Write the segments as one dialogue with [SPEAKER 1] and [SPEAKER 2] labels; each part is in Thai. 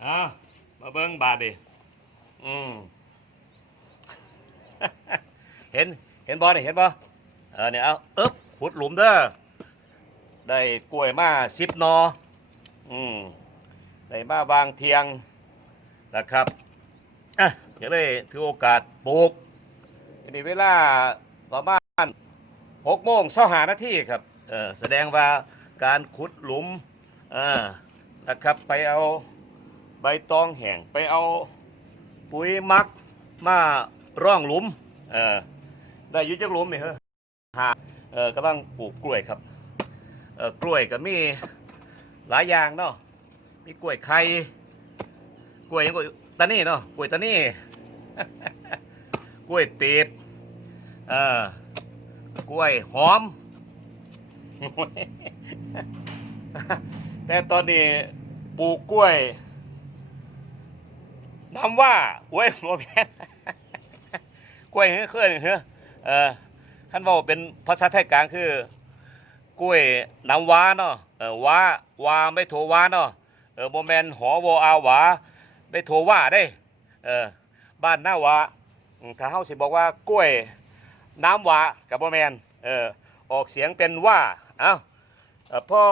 [SPEAKER 1] เอามาเบิ้งบาดดิอืมเห็นเห็นบอลเห็นบอเออเนี่ยเอาเอ๊บขุดหลุมเด้อได้กล้วยมาสิบนอ อืมได้มาวางเทียงนะครับอะเดี๋ยวเลยถือโอกาสปลูกอันนี้เวลาประมาณหกโมงเช้าหานาทีครับเออแสดงว่าการขุดหลุมเออนะครับไปเอา บตองแห้งไปเอาปุ๋ยมักมาร่องหลุมเออได้ยุจักหลุมไหมเหรอหาเออกำลังปลูกกล้วยครับเออกล้วยก็มีหลายอย่างเนาะมีกล้วยไข่กล้วยยังกล้วยตานี่เนาะกล้วยตานี่กล้วยตีบเออกล้วยหอม แต่ตอนนี้ปลูกกล้วย น้ำว่าโอ้ยโมแมนกล้วยเฮ้ยเคลื่อนเฮ้ยเออท่านบอกเป็นภาษาไทยกลางคือกล้วยน้ำว้าเนาะเออว้าวาไม่โทว้าเนาะเออโมแมนหอวอาหวาไม่โทว่าได้เออบ้านหน้าวาถ้าเฮาสิบอกว่ากล้วยน้ำวากับโมแมนเออออกเสียงเป็นว่าเอ้าพ่อ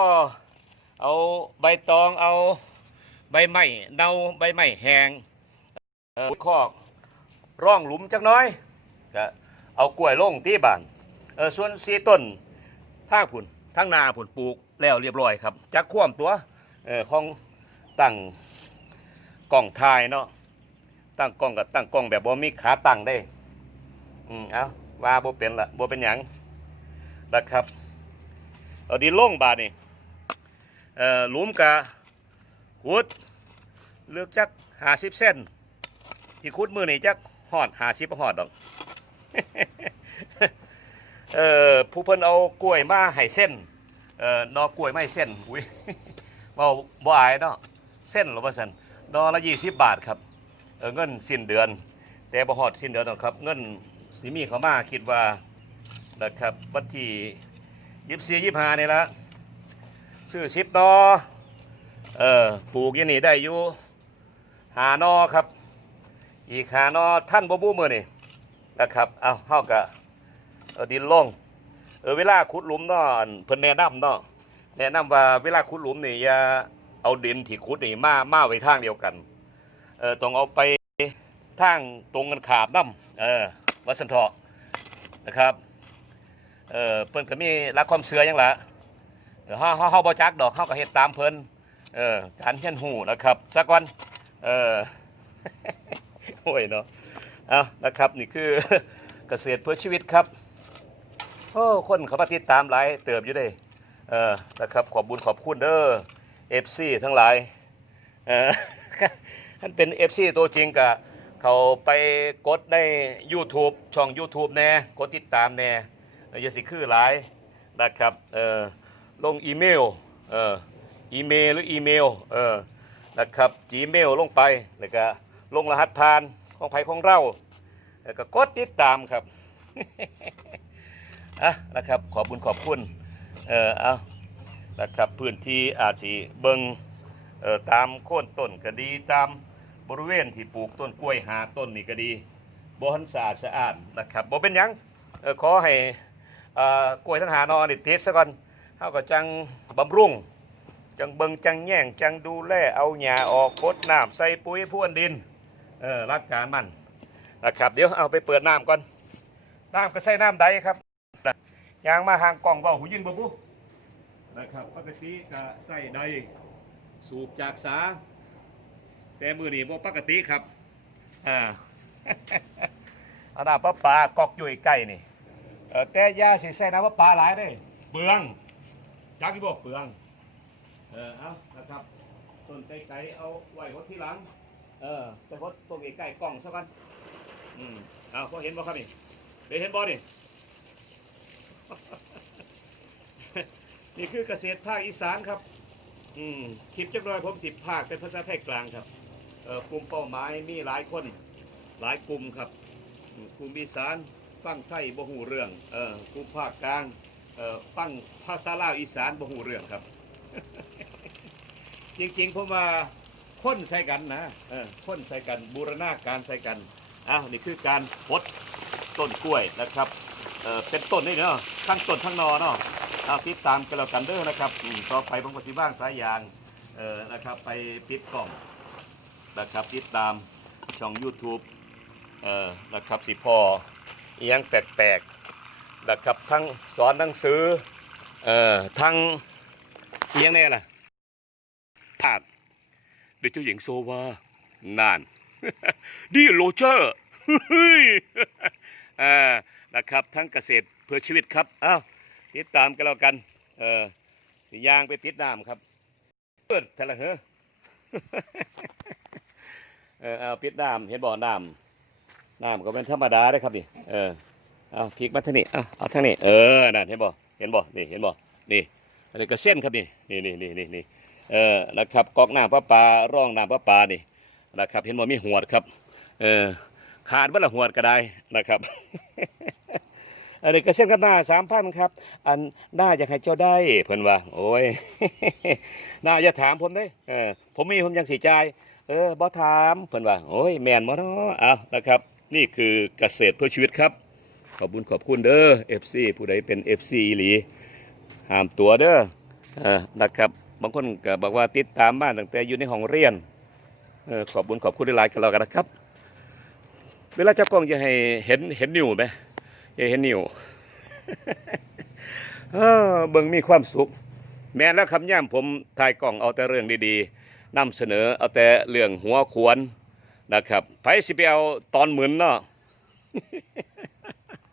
[SPEAKER 1] เอาใบตองเอาใบไม้เนาใบไม้แห้ง คอกร่องหลุมจักน้อยก็เอากล้วยลงที่บ้านเออส่วนสีต้นทางผุนทางนาผุนปลูกแล้วเรียบร้อยครับจักคว่ำตัวเออของตั้งกล้องถ่ายเนาะตั้งกล้องกับตั้งกล้องแบบบ่มีขาตั้งได้อืมเอาว่าบ่เป็นละบ่เป็นหยังนะครับเอาดินลงบาดนี่เอ่อหลุมกะขุดเลือกจักหาสิบเส้น ที่ขุดมือนี่จักหอดหาสิบหอดดอก เออผู้เพิ่นเอากล้วยมาให้เส้น เอ่อนอกล้วยไม่เส้นอุ้ยเว้าบ่อายเนาะเส้นหรือว่าซั่นนอละยี่สิบบาทครับ เออเงินสิ้นเดือน แต่บ่ฮอดสิ้นเดือนหรอกครับ เงินสิมีเขามาคิดว่านะครับวันที่ยี่สี่ยี่ห้านี่ละซื้อสิบนอเออปลูกยังนี่ได้อยู่หานอครับ อีกหานอท่านบ่บูมือนี่นะครับ เอาเฮากะดินลง เออเวลาขุดหลุมเนาะอั่นเพิ่นแนะนำเนาะแนะนำว่าเวลาขุดหลุมนี่อย่าเอาดินที่ขุดนี่มามาไว้ทางเดียวกัน เออต้องเอาไปทางตรงกันขาบน้ำเออวัดสันทอะนะครับ เออเพิ่นก็มีรักความเสือยังละเอเฮาเฮาเฮาบ่จักดอกเฮาก็เฮ็ดตามเพิ่นเออการเฮียนหูนะครับสักวันเออ โอ้ยเนาะเอานะครับนี่คือเกษตรเพื่อชีวิตครับโอ้คนเขามาติดตามหลายเติบอยู่เด้เออนะครับขอบบุญขอบคุณเด้อ FC ทั้งหลายเออท่านเป็น FC ตัวจริงกะเขาไปกดใน YouTube ช่อง YouTube แน่กดติดตามแน่เอย่าสิคือหลายนะครับเออลงอีเมลเอออีเมลหรืออีเมลเออนะครับ Gmail ลงไปแล้วก็ ลงรหัสผ่านของไผของเราแล้วก็กดติดตามครับอะนะครับ ขอบคุณขอบคุณเออเอานะครับพื้นที่อาจสิเบิงเอ่อตามโค่นต้นก็ดีตามบริเวณที่ปลูกต้นกล้วยหาต้นนี่ก็ดีบ่หันสะอาดสะอาดนะครับบ่เป็นหยังเออขอให้อ่อกล้วยทั้งหานอนี่ติดซะก่อนเฮาก็จังบำรุงจังเบิงจังแย่งจังดูแลเอาหญ้าออกพดน้ำใส่ปุ๋ยพรวนดิน เออรักการมันนะครับ เดี๋ยวเอาไปเปิดน้ำก่อน น้ำก็ใส่น้ำใดครับยางมาห่างกล่องเบาหูยินบ่บุนะครับปกติก็ใส่ใดสูบจากสา แต่มือนี่บ่ปกติครับอ่าเอาน้ำปลาปลากอกอยู่ใกล้นี่เออแต่อยาสิใส่น้ำปลาปลาหลายเด้เปลืองจักที่บอกเปลืองเออเอานะครับต้นไก่ๆเอาไว้ไวัดที่หลัง เออไปพดต้นไก่ๆกล่องซะกันอืมเอาพอเห็นบ่ครับนี่ไปเห็นบ่นี่นี่คือเกษตรภาคอีสานครับ อืมคลิปจักหน่อยผมสิบภาคเป็นภาษาไทยกลางครับเอ่อกลุ่มเป้าหมายมีหลายคนหลายกลุ่มครับกลุ่มอีสานฟังไทยบ่หูเรื่องเออกลุ่มภาคกลางเอ่อฟังภาษาลาวอีสานบ่หูเรื่องครับ จริงๆผมว่า คพ่นใส่กันนะเออพ่นใส่กันบูรณาการใส่กันอ้าวนี่คือการพดต้นกล้วยนะครับเออเป็นต้นนี่เนาะทั้งต้นทั้งนอเนาะเอาติดตามกันแล้วกันเด้อนะครับอืมต่อไปผมก็สิบ้างสายยางเออนะครับไปปิดกล่องนะครับติดตามช่อง YouTube เออนะครับสิพอเอียงแปลกๆนะครับทั้งสอนหนังสือเอ่อทั้งเอียงแน่ล่ะภาพ เด็กเจ้าหญิงโซวานานดีโรเจอร์เฮ้ยอ่านะครับทั้งเกษตรเพื่อชีวิตครับอ้าวติดตามกันแล้วกัน เออสิยางไปปิดน้ำครับเปิดทะละเหรอเออเอาปิดน้ำเห็นบ่อน้ำน้ำก็เป็นธรรมดาได้ครับนี่เออเอาพลิกมาทางนี้เอาเอาทางนี้เออนั่นเห็นบ่เห็นบ่นี่เห็นบ่นี่อันนี้ก็เส้นครับนี่นี่นี่นี่นี่ เออนะครับกอกน้ำประปาร่องน้ำประปานี่นะครับ เห็นบ่ามีหวดครับ เออขาดบ่ละหวดก็ได้นะครับอันนี้ก็เส้นกันหน้าสามพันครับ อันหน้าอยากให้เจ้าได้เพิ่นว่า โอ้ยหน้าอย่าถามผมเด้เออผมมีผมยังสีใจเออบ่ถามเพิ่นว่า โอ้ยแมนบ่เนาะเอานะครับ นี่คือเกษตรเพื่อชีวิตครับ ขอบคุณขอบคุณเด้อ FC ผู้ใดเป็น FC อีหลีห้ามตัวเด้อเออนะครับ บางคนก็บอกว่าติดตามบ้านตั้งแต่อยู่ในห้องเรียนออขอบคุณขอบคุณหลายกันแล้วกันนะครับ เวลาจับกล้องจะให้เห็นเห็นนิ้วไหมเห็นนิ้วเออบิ่งมีความสุข แม้แล้วคำย่ามผมถ่ายกล้องเอาแต่เรื่องดีๆนำเสนอเอาแต่เรื่องหัวขวนนะครับไผสิไปเอาตอนเหมื่นเนาะ